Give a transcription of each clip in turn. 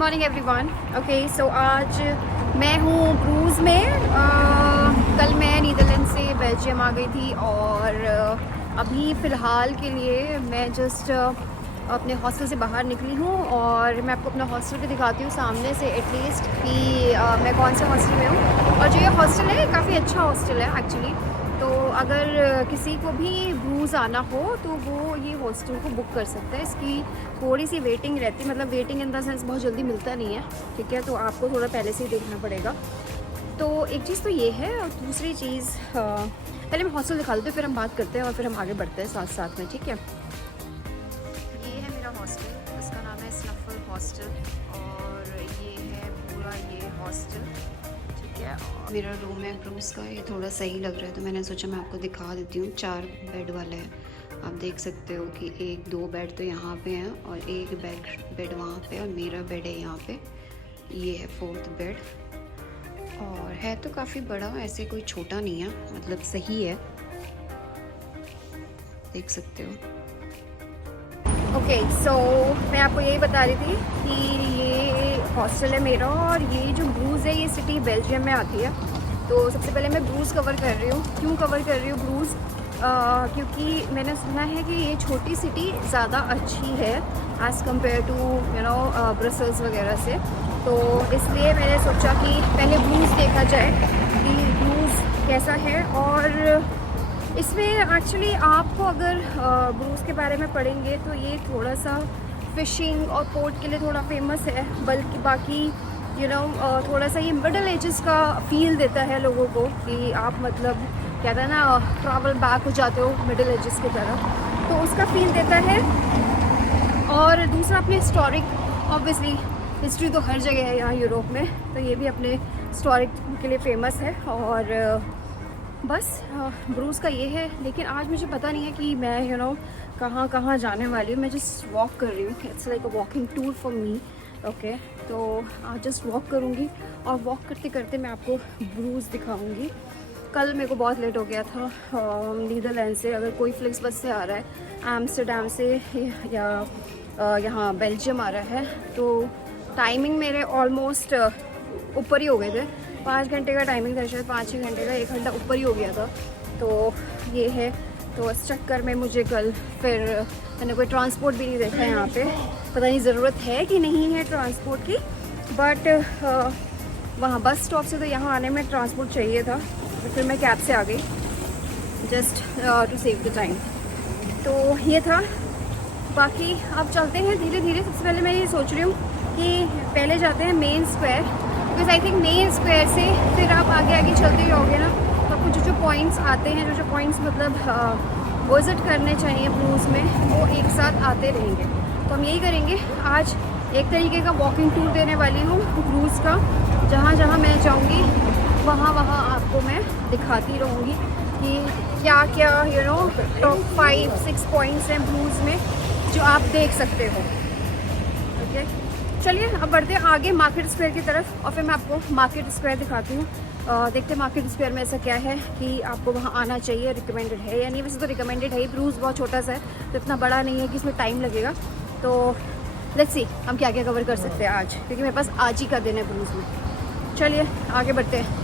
Morning everyone. Okay so आज मैं हूँ ब्रूज़ में। कल मैं नीदरलैंड से बेल्जियम आ गई थी और अभी फ़िलहाल के लिए मैं जस्ट अपने हॉस्टल से बाहर निकली हूँ और मैं आपको अपना हॉस्टल भी दिखाती हूँ सामने से एटलीस्ट कि मैं कौन से हॉस्टल में हूँ। और जो ये हॉस्टल है काफ़ी अच्छा हॉस्टल है एक्चुअली। तो अगर किसी को भी ब्रूज़ आना हो तो वो ये हॉस्टल को बुक कर सकता है। इसकी थोड़ी सी वेटिंग रहती है, मतलब वेटिंग इन द सेंस बहुत जल्दी मिलता नहीं है, ठीक है। तो आपको थोड़ा पहले से ही देखना पड़ेगा। तो एक चीज़ तो ये है और दूसरी चीज़ पहले मैं हॉस्टल दिखा देती हूँ, फिर हम बात करते हैं और फिर हम आगे बढ़ते हैं साथ साथ में, ठीक है। ये है मेरा हॉस्टल, इसका नाम है स्नफल हॉस्टल और ये है पूरा ये हॉस्टल, ठीक है। मेरा रूम है ब्रूज़ का, ये थोड़ा सही लग रहा है तो मैंने सोचा मैं आपको दिखा देती हूँ। 4 बेड वाला है, आप देख सकते हो कि 1-2 बेड तो यहाँ पे हैं और एक बेड वहाँ पे और मेरा बेड है यहाँ पे। ये है 4th बेड और है तो काफ़ी बड़ा, ऐसे कोई छोटा नहीं है, मतलब सही है, देख सकते हो। ओके सो मैं आपको यही बता रही थी कि ये हॉस्टल है मेरा और ये जो ब्रूज़ है ये सिटी बेल्जियम में आती है। तो सबसे पहले मैं ब्रूज़ कवर कर रही हूँ। क्यों कवर कर रही हूँ ब्रूज़? क्योंकि मैंने सुना है कि ये छोटी सिटी ज़्यादा अच्छी है एज़ कम्पेयर टू ब्रसल्स वगैरह से। तो इसलिए मैंने सोचा कि पहले ब्रूज़ देखा जाए कि ब्रूज़ कैसा है। और इसमें एक्चुअली आपको अगर ब्रूज़ के बारे में पढ़ेंगे तो ये थोड़ा सा फ़िशिंग और पोर्ट के लिए थोड़ा फेमस है, बल्कि बाकी थोड़ा सा ये मिडल एजेस का फील देता है लोगों को कि आप मतलब कहते हैं ना ट्रैवल बैक हो जाते हो मिडल एजेस की तरह, तो उसका फील देता है। और दूसरा अपने हिस्टोरिक, ऑब्वियसली हिस्ट्री तो हर जगह है यहाँ यूरोप में, तो ये भी अपने हिस्टोरिक के लिए फेमस है। और बस ब्रूज़ का ये है। लेकिन आज मुझे पता नहीं है कि मैं कहाँ कहाँ जाने वाली हूँ। मैं जस्ट वॉक कर रही हूँ, it's like a walking tour for me. Okay तो आज जस्ट वॉक करूँगी और वॉक करते करते मैं आपको ब्रूज़ दिखाऊँगी। कल मेरे को बहुत लेट हो गया था नीदरलैंड से। अगर कोई फ्लिक्स बस से आ रहा है एम्स्टरडम से या यहाँ बेल्जियम आ रहा है तो टाइमिंग मेरे ऑलमोस्ट ऊपर ही हो गए थे। 5 घंटे का टाइमिंग था, शायद 5-6 घंटे का, 1 घंटा ऊपर ही हो गया था। तो ये है, तो इस चक्कर में मुझे कल फिर मैंने कोई ट्रांसपोर्ट भी नहीं देखा यहाँ पे। पता नहीं ज़रूरत है कि नहीं है ट्रांसपोर्ट की, बट वहाँ बस स्टॉप से तो यहाँ आने में ट्रांसपोर्ट चाहिए था, तो फिर मैं कैब से आ गई just to save the time. तो ये था। बाकी अब चलते हैं धीरे धीरे। सबसे पहले मैं ये सोच रही हूँ कि पहले जाते हैं main square, because I think main square से फिर आप आगे आगे चलते रहोगे ना, तो आपको जो पॉइंट्स आते हैं, जो पॉइंट्स मतलब विजिट करने चाहिए ब्रूज़ में, वो एक साथ आते रहेंगे। तो हम यही करेंगे आज। एक तरीके का वॉकिंग टूर देने वाली हूँ ब्रूज़ का। जहाँ जहाँ मैं जाऊँगी वहाँ वहाँ आपको मैं दिखाती रहूँगी कि क्या क्या टॉप 5-6 पॉइंट्स हैं ब्रूज़ में जो आप देख सकते हो। ओके चलिए अब बढ़ते हैं आगे मार्केट स्क्वायर की तरफ और फिर मैं आपको मार्केट स्क्वायर दिखाती हूँ। देखते हैं मार्केट स्क्वायर में ऐसा क्या है कि आपको वहाँ आना चाहिए, रिकमेंडेड है या नहीं। वैसे तो रिकमेंडेड है ही, ब्रूज़ बहुत छोटा सा है तो इतना बड़ा नहीं है कि इसमें टाइम लगेगा। तो लेट्स सी हम क्या क्या कवर कर सकते हैं आज, क्योंकि मेरे पास आज ही का दिन है ब्रूज़ में। चलिए आगे बढ़ते हैं।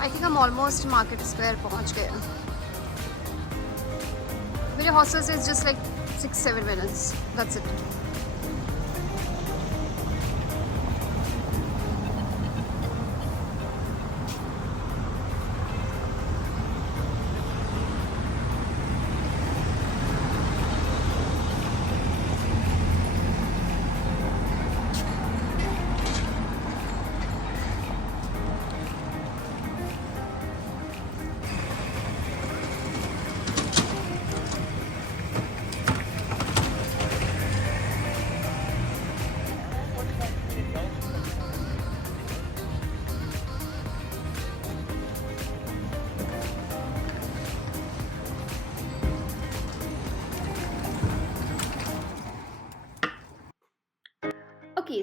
आई थिंक हम ऑलमोस्ट मार्केट स्क्वायर पहुंच गए हैं। मेरे हॉस्टल से just like 6-7 minutes, that's it.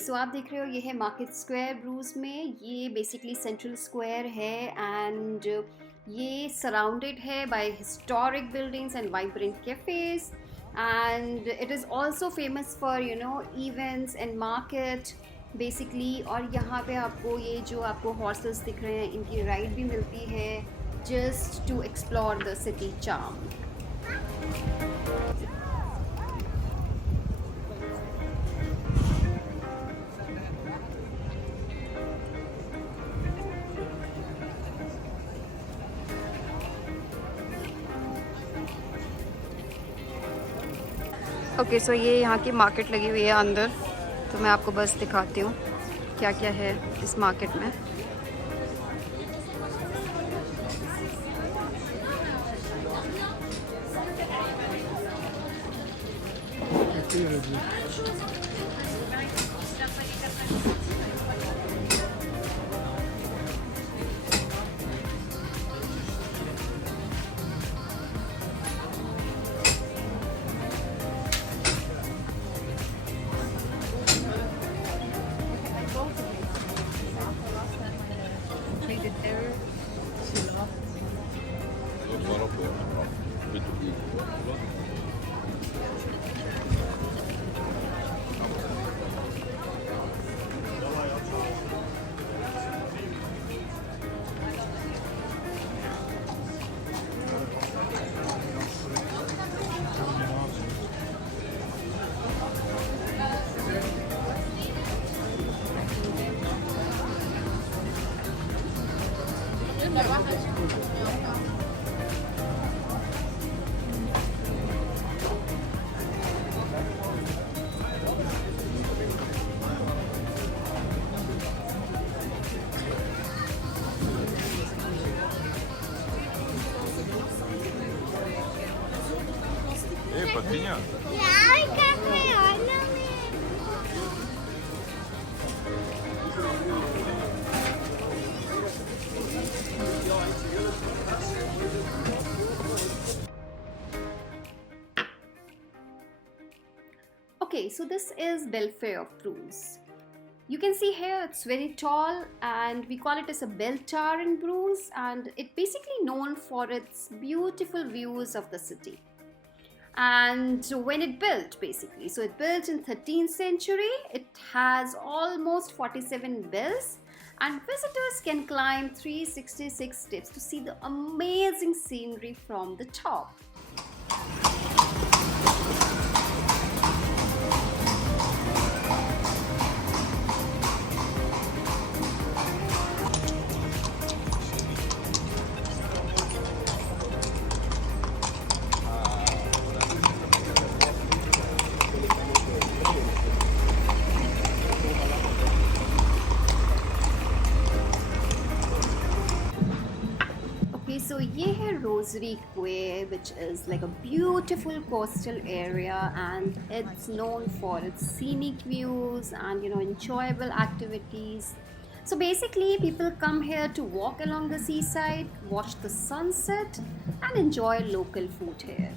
So आप देख रहे हो ये है मार्केट स्क्वायर ब्रूज में. ये बेसिकली सेंट्रल स्क्वायर है एंड ये सराउंडेड है by historic buildings and vibrant cafes and it is also famous for events and market basically. और यहाँ पे आपको ये जो आपको हॉर्सेस दिख रहे हैं इनकी राइड भी मिलती है just to explore the city charm. Okay so ये यहाँ की मार्केट लगी हुई है अंदर, तो मैं आपको बस दिखाती हूँ क्या क्या है इस मार्केट में. Patinha? Ai, café, olha. Okay, so this is Belfair of Bruges. You can see here it's very tall and we call it as a bell tower in Bruges, and it's basically known for its beautiful views of the city. And when it built basically, so it built in 13th century, it has almost 47 bells and visitors can climb 366 steps to see the amazing scenery from the top. So ये है Rosary Quay, which is like a beautiful coastal area and it's known for its scenic views and enjoyable activities. So basically people come here to walk along the seaside, watch the sunset and enjoy local food here.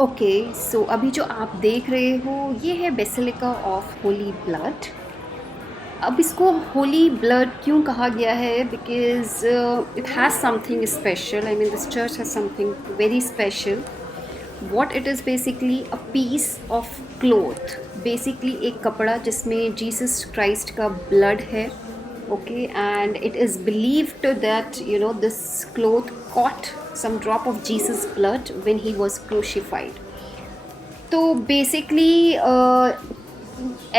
Okay, so अभी जो आप देख रहे हो ये है basilica of Holi ब्लड। अब इसको होली ब्लड क्यों कहा गया है? Because it has something special. I mean this church has something very special. What it is basically a piece of cloth, basically एक कपड़ा जिसमें जीसस क्राइस्ट का ब्लड है। Okay, and it is believed that you know this cloth caught some drop of Jesus blood when he was crucified. तो बेसिकली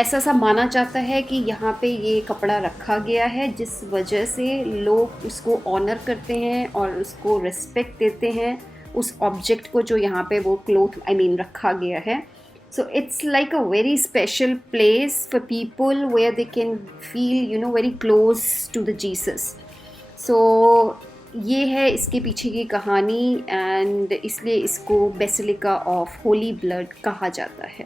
ऐसा सा माना जाता है कि यहाँ पे ये कपड़ा रखा गया है, जिस वजह से लोग उसको ऑनर करते हैं और उसको रिस्पेक्ट देते हैं, उस ऑब्जेक्ट को जो यहाँ पे वो क्लोथ रखा गया है. So it's like a very special place for people where they can feel very close to the Jesus. So ये है इसके पीछे की कहानी, एंड इसलिए इसको बेसिलिका ऑफ होली ब्लड कहा जाता है.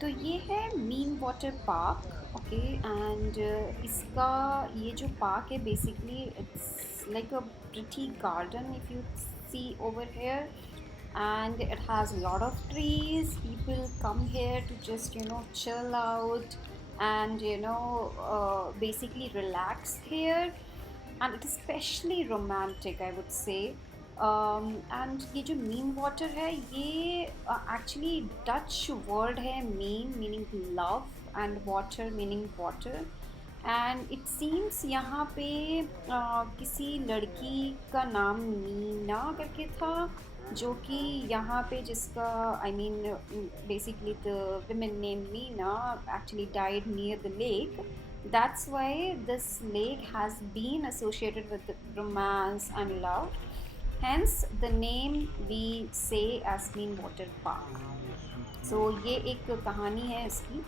तो ये है Minnewater park, okay, and इसका ये जो पार्क है basically it's like a pretty garden if you see over here, and it has a lot of trees. People come here to just chill out and basically relax here, and it is especially romantic, I would say. And ये जो mean water है ये actually Dutch word है, mean meaning love and water meaning water, and it seems यहाँ पे किसी लड़की का नाम मीना करके था, जो कि यहाँ पे जिसका I mean basically the women named Meena actually died near the lake. That's why this lake has been associated with romance and love. Hence the name we say as Mean Water Park. So ये एक कहानी है इसकी.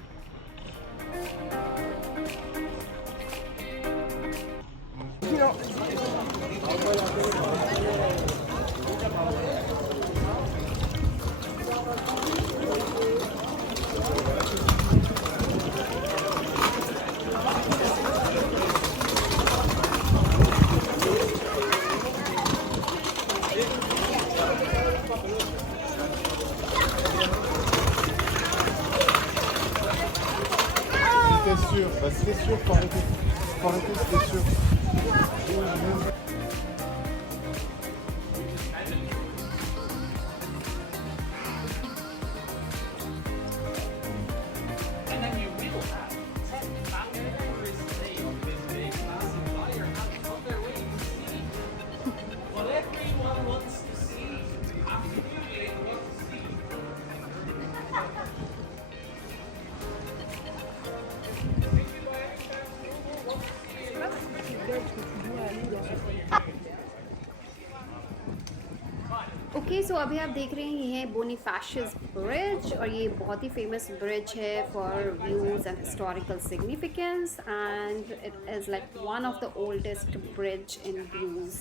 C'était sûr, c'était sûr qu'on arrêter, c'était sûr. Okay, so अभी आप देख रहे हैं ये है बोनीफेशियस ब्रिज, और ये बहुत ही फेमस ब्रिज है for views and historical significance, and it is like one of the oldest bridge in Bruges.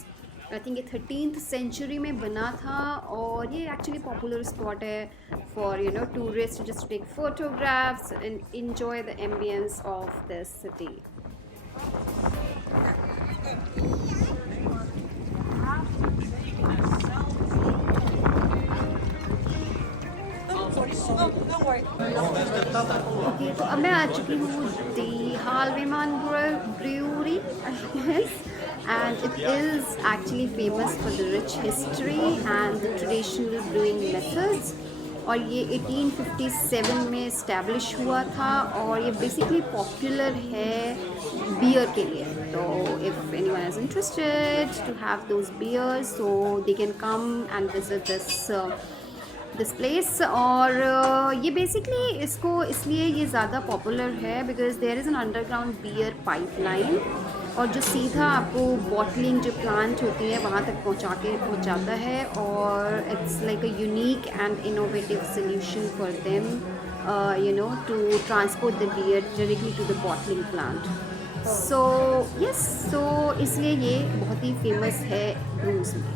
I think ये 13th सेंचुरी में बना था, और ये एक्चुअली पॉपुलर स्पॉट है for tourist just take photographs and enjoy the ambience of this city. Okay, तो अब मैं आ चुकी हूँ the Halve Maan brewery, and it is actually famous for the rich history and the traditional brewing methods. और ये 1857 में इस्टेब्लिश हुआ था, और ये बेसिकली पॉपुलर है बियर के लिए. तो if anyone is interested to have those beers, so they can come and visit this place. और ये बेसिकली इसको इसलिए ये ज़्यादा पॉपुलर है because there is an underground beer pipeline, और जो सीधा आपको बॉटलिंग जो प्लांट होती है वहाँ तक पहुँचाता है, और it's like a unique and innovative solution for them to transport the beer directly to the bottling plant. So yes, so इसलिए ये बहुत ही फेमस है ब्रूज में.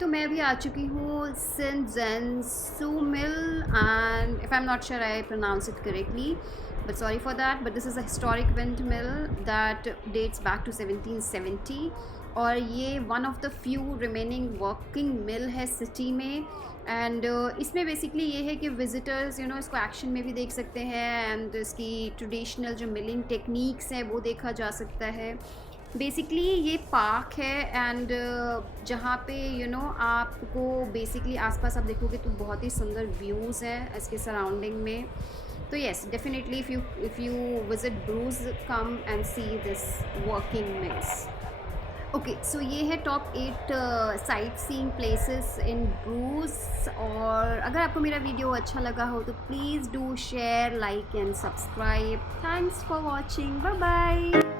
तो मैं भी आ चुकी हूँ सिंजेंसू mill, and if I am not sure I pronounce it correctly, but sorry for that, but this is a historic windmill that dates back to 1770 और ये one of the few remaining working mill है city में। एंड इसमें बेसिकली ये है कि विजिटर्स इसको एक्शन में भी देख सकते हैं, एंड इसकी ट्रेडिशनल जो मिलिंग टेक्निक्स हैं वो देखा जा सकता है। बेसिकली ये पार्क है, एंड जहाँ पे आपको बेसिकली आसपास आप देखोगे तो बहुत ही सुंदर व्यूज़ हैं इसके सराउंडिंग में। तो yes, definitely if you visit Bruges, come and see this working mills. Okay, so ये है top 8 sightseeing places in Bruges. और अगर आपको मेरा वीडियो अच्छा लगा हो तो please do share, like and subscribe. Thanks for watching, bye bye.